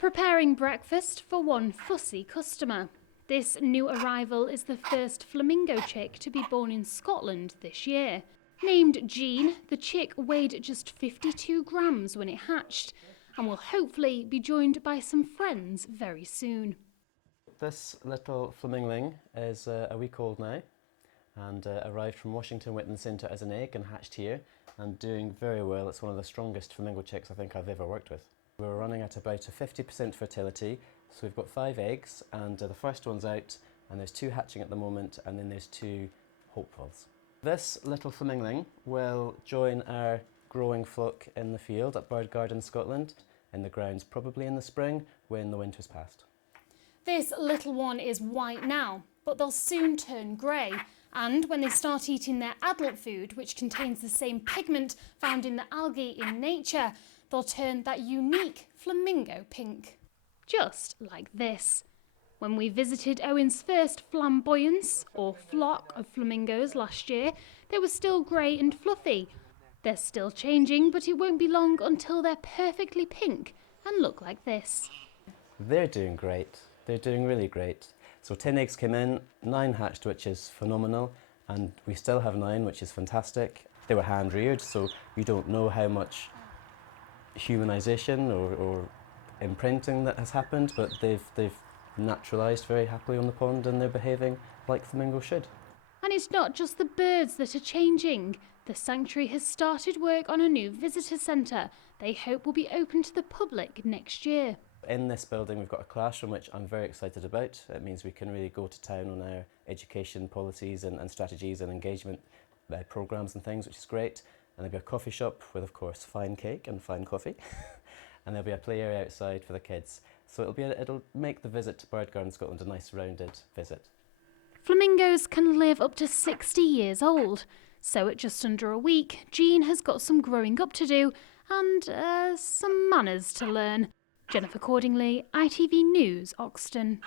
Preparing breakfast for one fussy customer. This new arrival is the first flamingo chick to be born in Scotland this year. Named Jean, the chick weighed just 52 grams when it hatched and will hopefully be joined by some friends very soon. This little flamingling is a week old now and arrived from Washington Whitman Centre as an egg and hatched here and doing very well. It's one of the strongest flamingo chicks I think I've ever worked with. We're running at about a 50% fertility, so we've got 5 eggs and the first one's out and there's 2 hatching at the moment and then there's 2 hopefuls. This little flamingling will join our growing flock in the field at Bird Garden, Scotland, in the grounds probably in the spring when the winter's passed. This little one is white now, but they'll soon turn grey. And when they start eating their adult food, which contains the same pigment found in the algae in nature, they'll turn that unique flamingo pink. Just like this. When we visited Owen's first flamboyance, or flock of flamingos last year, they were still grey and fluffy. They're still changing, but it won't be long until they're perfectly pink and look like this. They're doing great. They're doing really great. So 10 eggs came in, 9 hatched, which is phenomenal, and we still have 9, which is fantastic. They were hand reared, so you don't know how much humanisation or imprinting that has happened, but they've naturalised very happily on the pond and they're behaving like flamingos should. And it's not just the birds that are changing. The sanctuary has started work on a new visitor centre they hope will be open to the public next year. In this building we've got a classroom which I'm very excited about. It means we can really go to town on our education policies and strategies and engagement programmes and things, which is great. And there'll be a coffee shop with, of course, fine cake and fine coffee. And there'll be a play area outside for the kids. So it'll make the visit to Bird Garden Scotland a nice rounded visit. Flamingos can live up to 60 years old. So at just under a week, Jean has got some growing up to do and some manners to learn. Jennifer Cordingley, ITV News, Oxton.